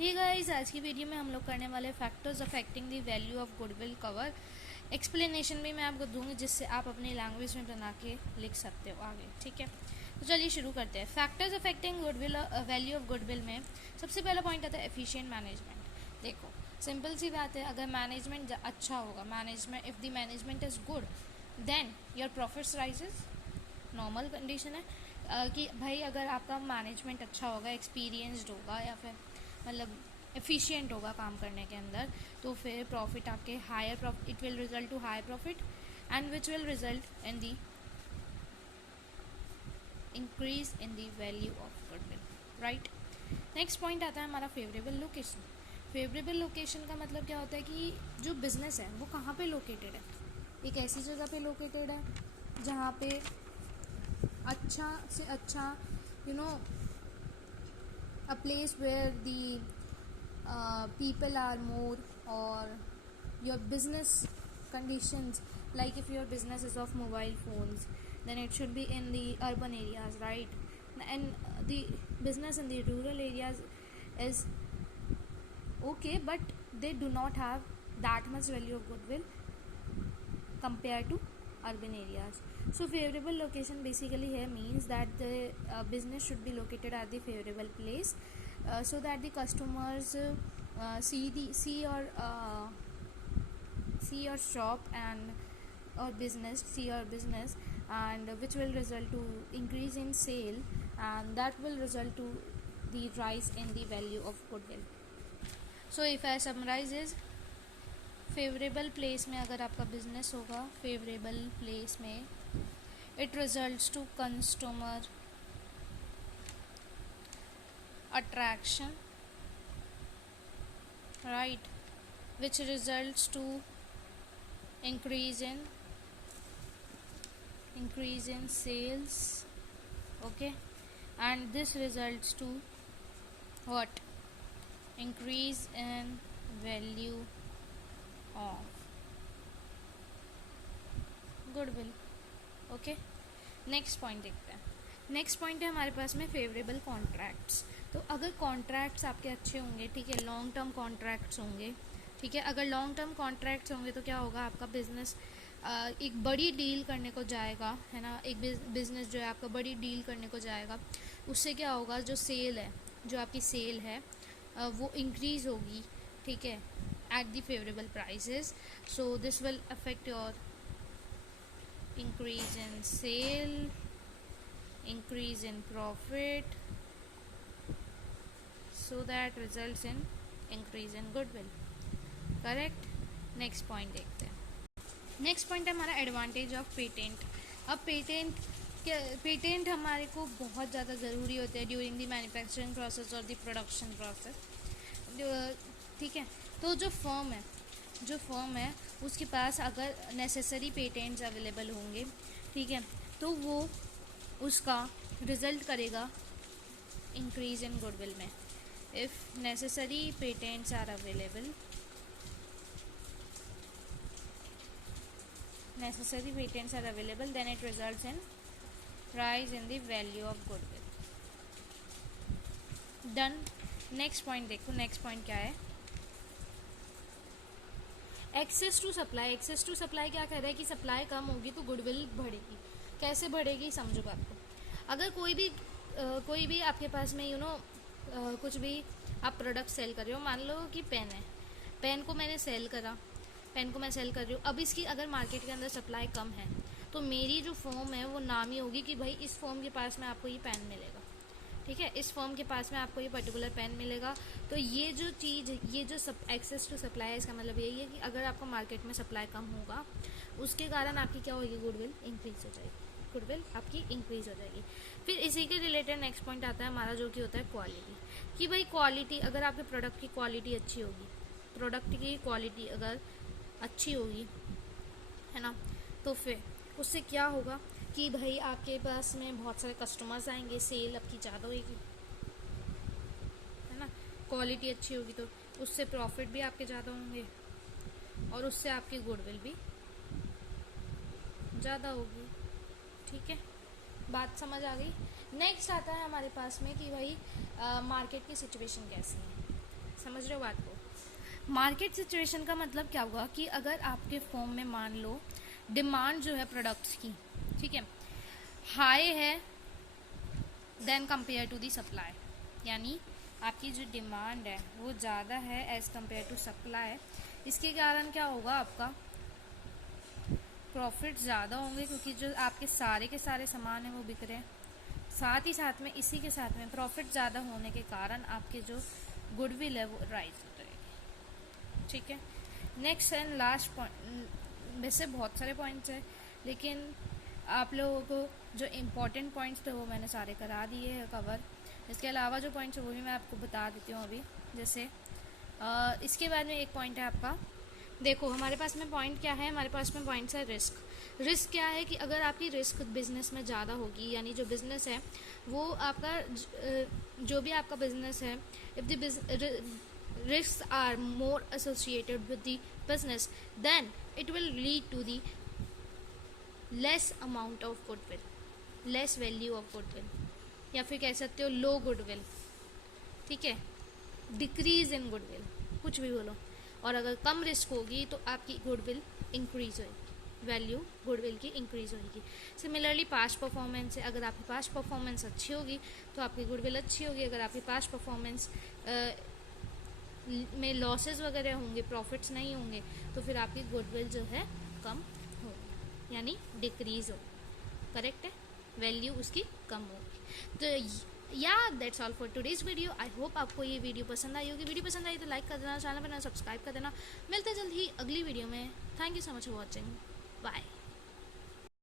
Hey guys, आज की video में हम लोग करने वाले factors affecting the value of goodwill cover. Explanation भी मैं आपको दूंगी जिससे आप अपनी लैंग्वेज में बना के लिख सकते हो आगे। ठीक है, तो चलिए शुरू करते हैं। Factors affecting goodwill value of goodwill में सबसे पहला पॉइंट आता है एफिशिएंट मैनेजमेंट। देखो, सिंपल सी बात है, अगर मैनेजमेंट अच्छा होगा, management if the management is good then your profits rises. Normal condition है कि भाई अगर आपका मैनेजमेंट अच्छा होगा, एक्सपीरियंसड होगा या फिर मतलब एफिशिएंट होगा काम करने के अंदर, तो फिर प्रॉफिट आपके higher profit, it will result to higher profit and which will result in the increase in the value of goodwill, right. Next point आता है हमारा फेवरेबल लोकेशन। फेवरेबल लोकेशन का मतलब क्या होता है कि जो बिजनेस है वो कहाँ पे लोकेटेड है। एक ऐसी जगह पे लोकेटेड है जहाँ पे अच्छा से अच्छा a place where the people are more, or your business conditions, like if your business is of mobile phones, then it should be in the urban areas, right? And the business in the rural areas is okay, but they do not have that much value of goodwill compared to urban areas. So favorable location basically here means that the business should be located at the favorable place, so that the customers see your shop and or business, see your business, and which will result to increase in sale, and that will result to the rise in the value of goodwill. So if I summarize is, favourable place में अगर आपका business होगा, favourable place में it results to customer attraction, right, which results to increase in sales, okay, and this results to what, increase in value of goodwill. Okay, next point देखते हैं। Next point है हमारे पास में favourable contracts. तो अगर contracts आपके अच्छे होंगे, ठीक है, लॉन्ग टर्म कॉन्ट्रैक्ट्स होंगे, ठीक है, अगर लॉन्ग टर्म कॉन्ट्रैक्ट्स होंगे तो क्या होगा, आपका बिजनेस एक बड़ी डील करने को जाएगा, है ना। एक बिजनेस जो है आपका बड़ी डील करने को जाएगा, उससे क्या होगा, जो सेल है, जो आपकी सेल है वो इंक्रीज होगी, ठीक है, at the favorable prices. So this will affect your increase in sale, increase in profit, so that results in increase in goodwill, correct। next point देखते हैं। next point है हमारा advantage of patent। अब patent हमारे को बहुत ज़्यादा ज़रूरी होते हैं ड्यूरिंग द मैन्युफैक्चरिंग प्रोसेस और द प्रोडक्शन प्रोसेस, ठीक है। तो जो फर्म है उसके पास अगर नेसेसरी पेटेंट्स अवेलेबल होंगे, ठीक है, तो वो उसका रिजल्ट करेगा इंक्रीज इन गुडविल में। If necessary patents are available, then it results in rise in the value of goodwill. Done. Next point देखो, नेक्स्ट पॉइंट क्या है, access to supply. Access to supply क्या कह रहा है कि सप्लाई कम होगी तो गुडविल बढ़ेगी। कैसे बढ़ेगी, समझो बात को। अगर कोई भी आपके पास में कुछ भी आप प्रोडक्ट सेल कर रहे हो, मान लो कि पेन है, पेन को मैं सेल कर रही हूँ। अब इसकी अगर मार्केट के अंदर सप्लाई कम है तो मेरी जो फर्म है वो नामी होगी कि भाई इस फर्म के पास में आपको ये पेन मिलेगा, ठीक है, इस फर्म के पास में आपको ये पर्टिकुलर पेन मिलेगा। तो ये जो चीज़, ये जो एक्सेस टू सप्लाई है, इसका मतलब यही है कि अगर आपको मार्केट में सप्लाई कम होगा, उसके कारण आपकी क्या होगी, गुडविल इंक्रीज हो जाएगी, गुडविल आपकी इंक्रीज हो जाएगी। फिर इसी के रिलेटेड नेक्स्ट पॉइंट आता है हमारा, जो कि होता है क्वालिटी। कि भाई क्वालिटी, अगर आपके प्रोडक्ट की क्वालिटी अच्छी होगी, प्रोडक्ट की क्वालिटी अगर अच्छी होगी, है ना, तो फिर उससे क्या होगा कि भाई आपके पास में बहुत सारे कस्टमर्स आएंगे, सेल आपकी ज़्यादा होगी, है ना। क्वालिटी अच्छी होगी तो उससे प्रॉफिट भी आपके ज़्यादा होंगे और उससे आपकी गुडविल भी ज़्यादा होगी, ठीक है, बात समझ आ गई। नेक्स्ट आता है हमारे पास में कि भाई मार्केट की सिचुएशन कैसी है। समझ रहे हो बात को। मार्केट सिचुएशन का मतलब क्या हुआ कि अगर आपके फॉर्म में मान लो डिमांड जो है प्रोडक्ट्स की, ठीक है, हाई है then compare to the supply, यानी आपकी जो डिमांड है वो ज़्यादा है एज कंपेयर टू सप्लाई, इसके कारण क्या होगा, आपका प्रॉफिट ज़्यादा होंगे क्योंकि जो आपके सारे के सारे सामान हैं वो बिक रहे हैं। साथ ही साथ में इसी के साथ में प्रॉफिट ज़्यादा होने के कारण आपके जो गुडविल है वो राइज हो जाएगी, ठीक है। नेक्स्ट एंड लास्ट पॉइंट, वैसे बहुत सारे पॉइंट्स हैं लेकिन आप लोगों को जो इम्पोर्टेंट पॉइंट्स थे वो मैंने सारे करा दिए हैं कवर। इसके अलावा जो पॉइंट्स है वो भी मैं आपको बता देती हूँ अभी। जैसे इसके बाद में एक पॉइंट है आपका, देखो हमारे पास में पॉइंट क्या है, हमारे पास में पॉइंट्स है रिस्क। रिस्क क्या है कि अगर आपकी रिस्क बिजनेस में ज़्यादा होगी, यानी जो बिज़नेस है वो आपका जो भी आपका बिजनेस है, if the risks are more associated with the business then it will lead to the less amount of goodwill, less value of goodwill, या फिर कह सकते हो लो गुडविल, ठीक है, डिक्रीज इन गुडविल, कुछ भी बोलो। और अगर कम रिस्क होगी तो आपकी गुडविल इंक्रीज होगी, वैल्यू गुडविल की इंक्रीज होगी। सिमिलरली पास्ट परफॉर्मेंस है, अगर आपकी पास्ट परफॉर्मेंस अच्छी होगी तो आपकी गुडविल अच्छी होगी। अगर आपकी पास्ट परफॉर्मेंस में लॉसेस वगैरह होंगे, प्रॉफिट्स नहीं होंगे, तो फिर आपकी गुडविल जो है कम होगी, यानी डिक्रीज होगी, करेक्ट है, वैल्यू उसकी कम होगी। तो या that's all for today's video. I hope आपको ये वीडियो पसंद आई होगी। वीडियो पसंद आई तो लाइक कर देना, चैनल पर सब्सक्राइब कर देना। मिलते जल्द ही अगली वीडियो में। Thank you so much for watching, bye.